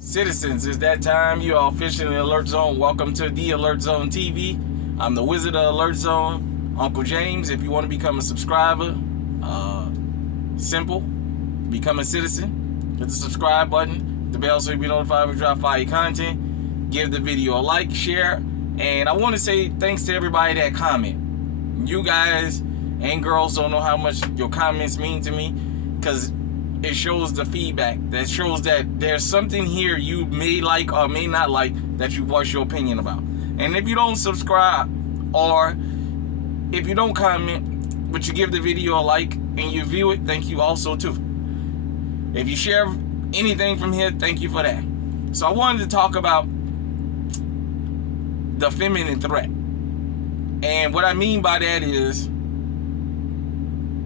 Citizens, it's that time. You are officially in Alert Zone. Welcome to the Alert Zone TV. I'm the Wizard of Alert Zone, Uncle James. If you want to become a subscriber, simple. Become a citizen. Hit the subscribe button, the bell so you'll be notified when we drop fire content. Give the video a like, share, and I want to say thanks to everybody that comment. You guys and girls don't know how much your comments mean to me, because it shows the feedback that shows that there's something here you may like or may not like that you voice your opinion about. And if you don't subscribe or if you don't comment but you give the video a like and you view it, thank you also too. If you share anything from here, thank you for that. So I wanted to talk about the feminine threat. And what I mean by that is,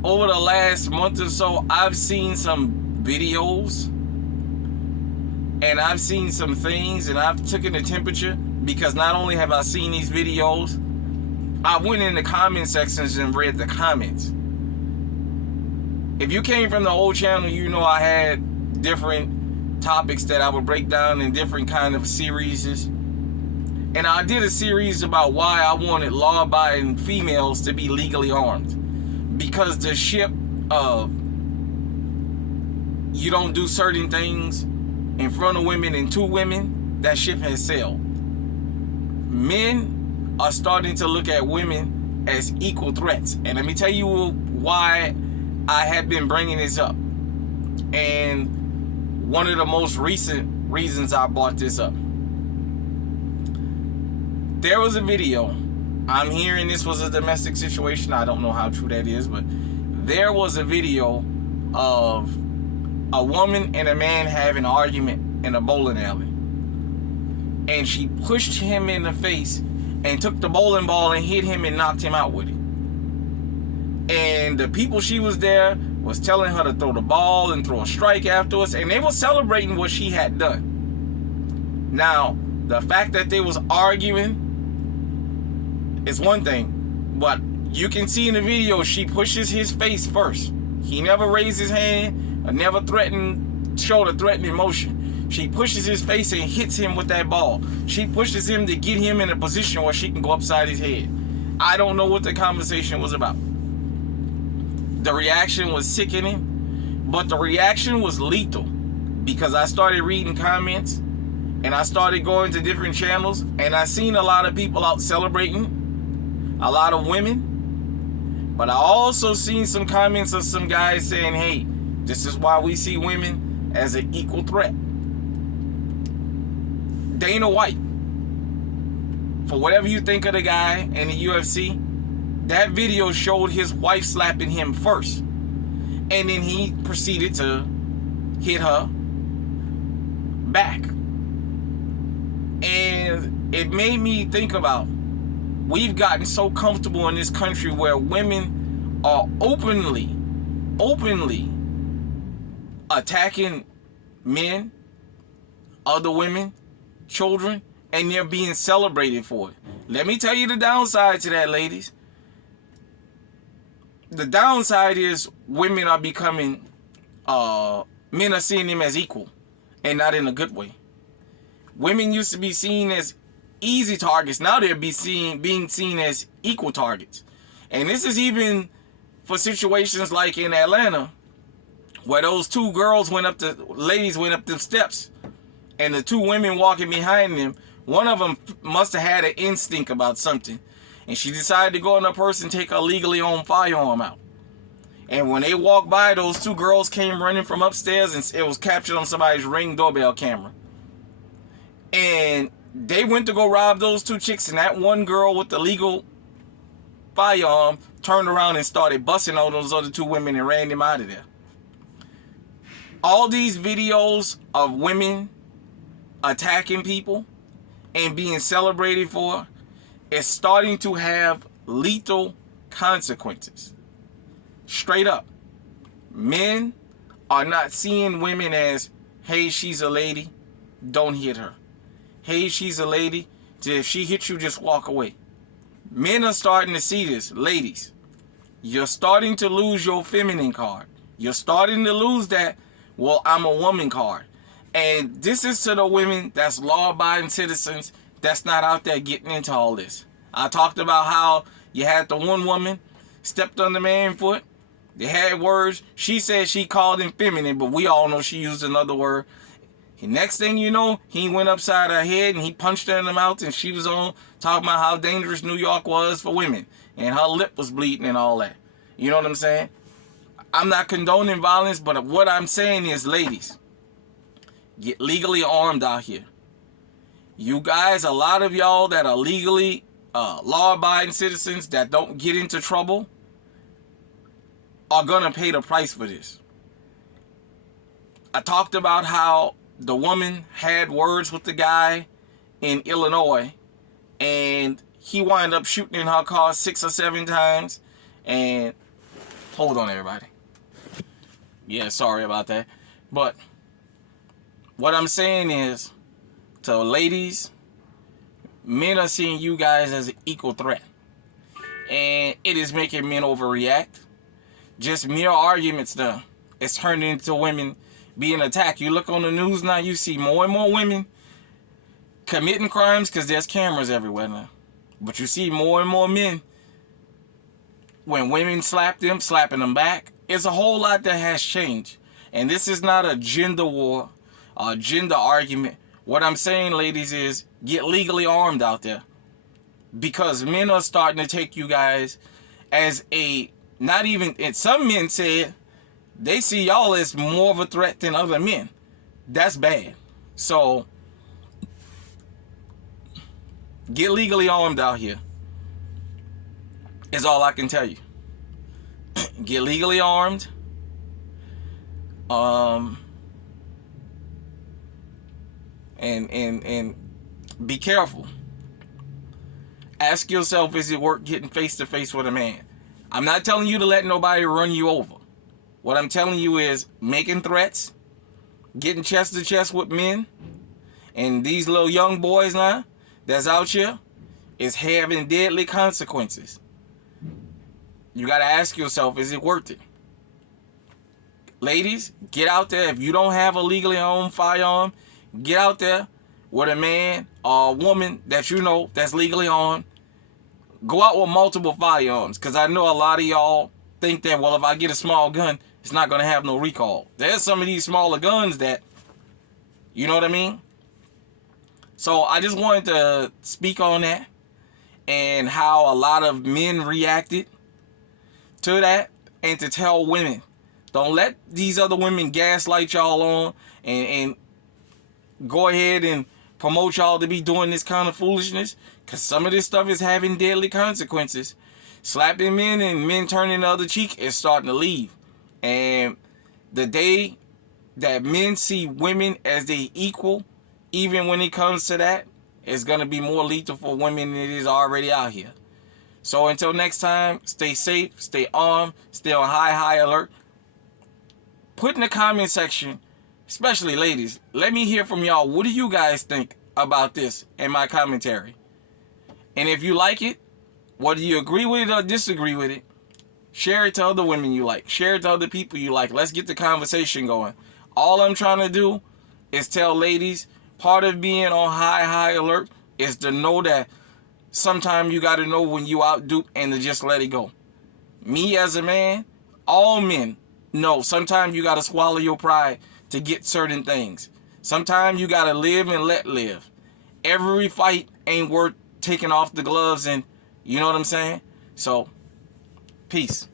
over the last month or so, I've seen some videos and I've seen some things, and I've taken the temperature, because not only have I seen these videos, I went in the comment sections and read the comments. If you came from the old channel, you know I had different topics that I would break down in different kind of series. And I did a series about why I wanted law-abiding females to be legally armed. Because the ship of you don't do certain things in front of women and to women, that ship has sailed. Men are starting to look at women as equal threats. And let me tell you why I have been bringing this up. And one of the most recent reasons I brought this up. There was a video. I'm hearing this was a domestic situation. I don't know how true that is, but there was a video of a woman and a man having an argument in a bowling alley. And she pushed him in the face and took the bowling ball and hit him and knocked him out with it. And the people she was there was telling her to throw the ball and throw a strike afterwards, and they were celebrating what she had done. Now, the fact that they was arguing is one thing, but you can see in the video she pushes his face first. He never raised his hand or never showed a threatening motion. She pushes his face and hits him with that ball. She pushes him to get him in a position where she can go upside his head. I don't know what the conversation was about. The reaction was sickening, but the reaction was lethal, because I started reading comments and I started going to different channels, and I seen a lot of people out celebrating, a lot of women, but I also seen some comments of some guys saying, hey, this is why we see women as an equal threat. Dana White, for whatever you think of the guy in the UFC, that video showed his wife slapping him first, and then he proceeded to hit her back. And it made me think about, we've gotten so comfortable in this country where women are openly attacking men, other women, children, and they're being celebrated for it. Let me tell you the downside to that, ladies. The downside is women are becoming, men are seeing them as equal, and not in a good way. Women used to be seen as easy targets. Now they're being seen as equal targets. And this is even for situations like in Atlanta, where those two ladies went up the steps, and the two women walking behind them, one of them must have had an instinct about something, and she decided to go in her purse and take her legally owned firearm out. And when they walked by, those two girls came running from upstairs, and it was captured on somebody's Ring doorbell camera. And they went to go rob those two chicks, and that one girl with the legal firearm turned around and started busting all those other two women and ran them out of there. All these videos of women attacking people and being celebrated for is starting to have lethal consequences. Straight up. Men are not seeing women as, hey, she's a lady, don't hit her. Hey, she's a lady, if she hits you, just walk away. Men are starting to see this. Ladies, you're starting to lose your feminine card. You're starting to lose that, well, I'm a woman card. And this is to the women that's law-abiding citizens that's not out there getting into all this. I talked about how you had the one woman stepped on the man's foot. They had words. She said she called him feminine, but we all know she used another word. Next thing you know, he went upside her head and he punched her in the mouth, and she was on talking about how dangerous New York was for women. And her lip was bleeding and all that. You know what I'm saying? I'm not condoning violence, but what I'm saying is, ladies, get legally armed out here. You guys, a lot of y'all that are legally law-abiding citizens that don't get into trouble are going to pay the price for this. I talked about how the woman had words with the guy in Illinois, and he wound up shooting in her car 6 or 7 times. And hold on, everybody. Yeah, sorry about that. But what I'm saying is, to ladies, men are seeing you guys as an equal threat. And it is making men overreact. Just mere arguments now, it's turning into women being attacked. You look on the news now, you see more and more women committing crimes because there's cameras everywhere now. But you see more and more men, when women slap them, slapping them back. It's a whole lot that has changed. And this is not a gender war, a gender argument. What I'm saying, ladies, is get legally armed out there. Because men are starting to take you guys as a, not even, and some men said, they see y'all as more of a threat than other men. That's bad. So, get legally armed out here. Is all I can tell you. Get legally armed. And be careful. Ask yourself, is it worth getting face to face with a man? I'm not telling you to let nobody run you over. What I'm telling you is making threats, getting chest to chest with men, and these little young boys now that's out here is having deadly consequences. You got to ask yourself, is it worth it? Ladies, get out there. If you don't have a legally owned firearm, get out there with a man or a woman that you know that's legally armed. Go out with multiple firearms, because I know a lot of y'all think that, well, if I get a small gun, it's not going to have no recall. There's some of these smaller guns that, you know what I mean? So I just wanted to speak on that and how a lot of men reacted to that, and to tell women, don't let these other women gaslight y'all on and go ahead and promote y'all to be doing this kind of foolishness, because some of this stuff is having deadly consequences. Slapping men and men turning the other cheek is starting to leave. And the day that men see women as they equal, even when it comes to that, it's going to be more lethal for women than it is already out here. So until next time, stay safe, stay armed, stay on high alert. Put in the comment section, especially ladies, let me hear from y'all. What do you guys think about this in my commentary? And if you like it, whether you agree with it or disagree with it, share it to other women you like. Share it to other people you like. Let's get the conversation going. All I'm trying to do is tell ladies, part of being on high alert is to know that sometimes you got to know when you out dupe and to just let it go. Me as a man, all men know sometimes you got to swallow your pride to get certain things. Sometimes you got to live and let live. Every fight ain't worth taking off the gloves and, you know what I'm saying? So, peace.